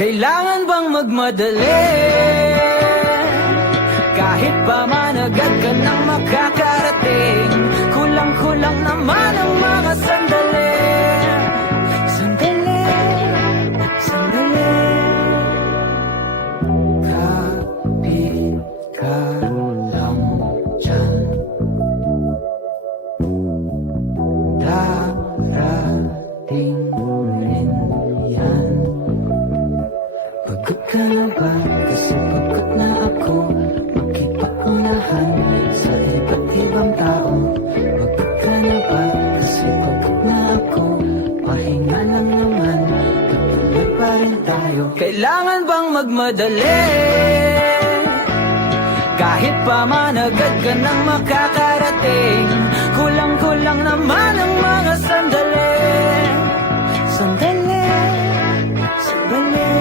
Kailangan bang magmadali? Kahit pa man agad ka nang makakarating, kulang-kulang naman ang mga sandali. Sandali, sandali. Kapit ka lang dyan, darating rin yan. Pagod ka na ba? Kasi pagod na ako. Magkipag-unahan sa iba't ibang tao. Pagod ka na ba? Kasi pagod na ako. Pahinga lang naman, tutuloy pa rin tayo. Kailangan bang magmadali? Kahit pa man agad ka nang makakarating, kulang-kulang naman ang mga sandali. Sandali, sandali.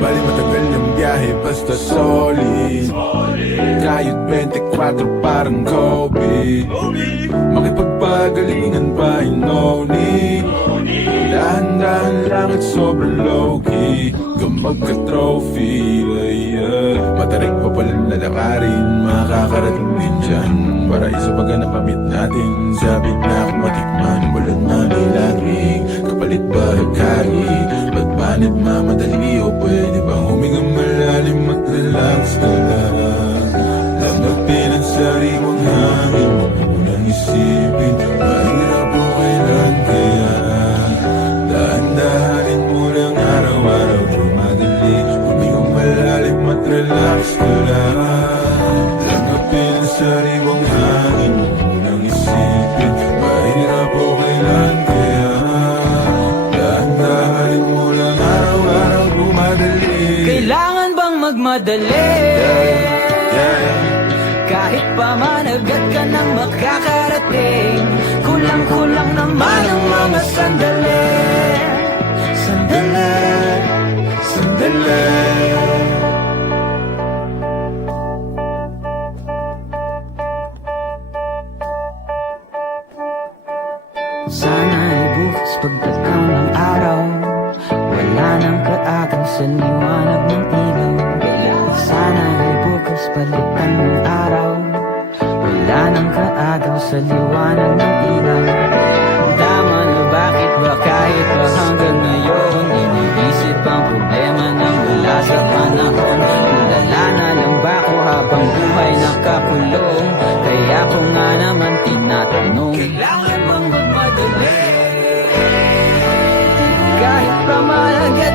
Bali matagal ng biyahe basta solid. Kahit 24 parang COVID. Makipagpagalingan pa no need. Dahan-dahan lang at sobrang low-key. Gamag ka trophy, matarik pa palang lalakarin. Makakarating din dyan. Paraiso pag napamit natin. Sabit na akong matikman. Walang nanilangin. Kapalit ba hagkari? Pagpanit mamadali o pwede bang huminga malalim at relax ka lang? Lamapin ang sariwang hangin. Huwag mo nang isipin. Mahirap o kailan kaya? Dahan-dahanin mo lang araw-araw. Tumadali. Huminga malalim at relax ka lang. Lamapin ang sariwang hangin. Huwag mo nang isipin. Mahirap o kailan kaya? Dahan-dahanin mo lang araw-araw. Tumadali. Kailangan bang magmadali? Kahit pa man agad ka nang makakarating, kulang-kulang naman ang mga sandali. Sandali, sandali. Sana ay bukas pagdataw ng araw, wala nang kaagad sa liwanag ng ilaw. Sana ay bukas palitan ng araw, wala nang kaagaw sa liwanag ng ilaw. Tama na bakit ba kahit pa hanggang ngayon iniisip ang problema nang wala sa panahon. Lala na lang ba ko habang buhay nakakulong? Kaya ko nga naman tinatanong, kailangan bang magmadali? Kahit pa man agad